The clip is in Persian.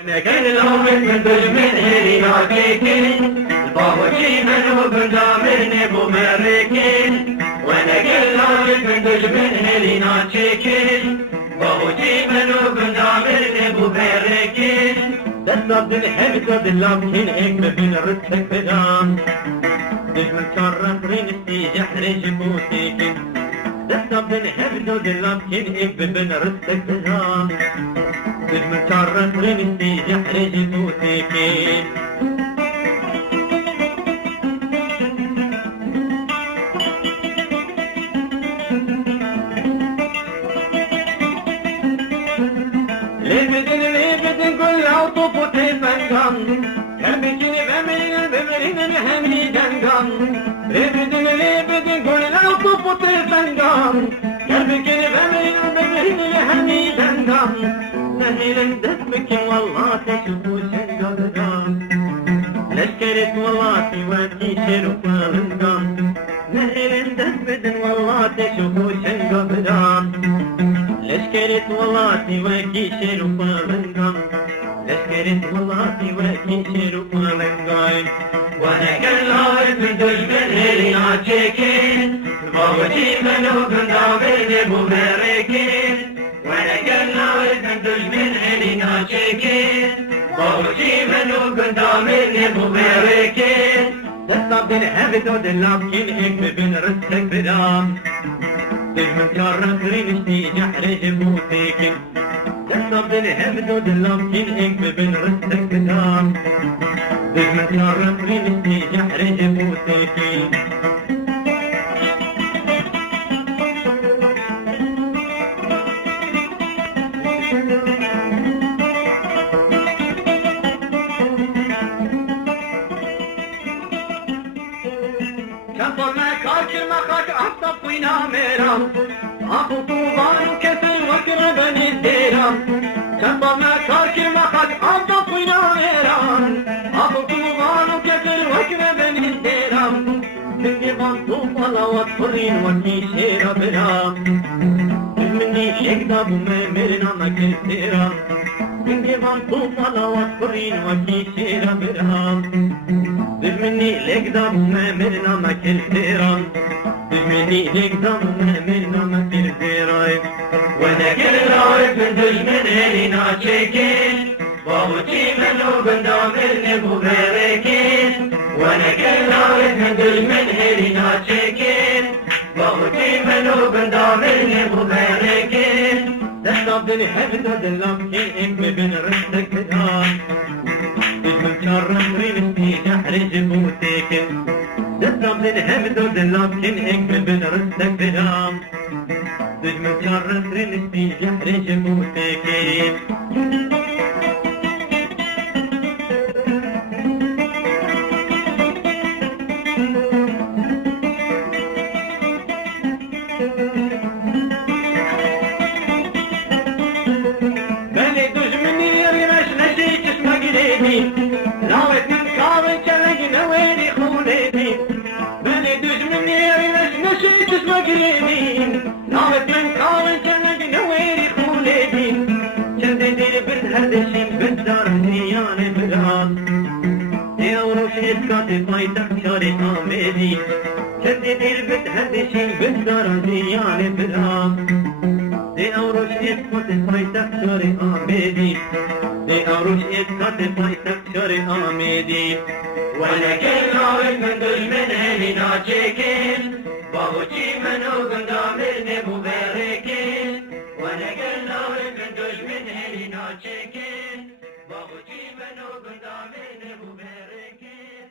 أنا كان الأمر من دجمن هرينا كيكين البابوشي منو بندامن ابو مريكين وانا كان الأمر من دجمن هرينا كيكين بابوشي منو بندامن ابو مريكين دستاب دل حبت باللامكين ايك بين رتك بدام دجمن شرف رينستي جحري جبوتيكين دستاب دل حبت باللامكين ايك بين رتك بدام دجمن شرف رينستي جحري جبوتيكين لبدن كل عطوف تفنقم كربكني بمرين الهمي دنقم لبدن كل عطوف تفنقم كربكني بمرين الهمي دنقم نهيل دسمك والله تشوفو شنقم لشكرت والله سواكي شرف الانقم نهيل دسمك والله تشوفو شنقم لشكرت والله سواكي شرف الانقم لشكرت والله سواكي شرف الانقم وانا كلاوي بدجمن هرينا تشيكين بابوشي منو بندامن ابو مريكين وانا كلاوي بدجمن هرينا تشيكين بابوشي منو بندامن ابو مريكين دستاب دل حبت ودلامكين ايك بين رتك بدام دجمن شرف رينشتي جحري جبوتيكين دستاب دل حبت ودلامكين ايك بين رتك بدام دجمن شرف رينشتي جحري جبوتيكين شطرنا كاكل مخاك أحطب وينا ميرام أخو طوبان وكسر وكر بني الديرام شطرنا كاكل مخاك أحطب وينا ميرام أخو طوبان وكسر وكر بني الديرام تنجي بانطوب الله وطفرين وكي شير برام مني يكذب وما مرنا ما كسيرام تنجي بانطوب الله وطفرين وكي شير برام مني لقدام وما مرنا ما كل فيران مني لقدام وما مرنا ما كل فيران وانا كل رايب من دجمن هرينا تشيكين بابوشي منو بندامن ابو مريكين وانا كل رايب من دجمن هرينا تشيكين بابوشي منو بندامن ابو مريكين دستاب دل حبت ودلامكين ايك بين رتك بدام دجمن شرف رينستي جحري جبوتيكين دستاب دل حبت ودلامكين ايك بين رتك بدام دجمن شرف رينستي جحري جبوتيكين لاوت من كارن كلق نويري خوليبي بني دجمني ريش نشيت اسمه قريبي لاوت من كارن كلق نويري خوليبي كنت دير برد هردشين بالدار نياني بدان دي اوروشي اسكاتي بايتك شاري آميدي كنت دير برد هردشين بالدار نياني بدان دي اوروشي اسكاتي بايتك شاري آميدي دي أروش إتكاتي بايتك شاري آميدي وانا كلاوي من دجمن هرينا تشيكين بابوشي منو بندامن ابو مريكين وانا كلاوي من دجمن هرينا تشيكين بابوشي منو بندامن ابو مريكين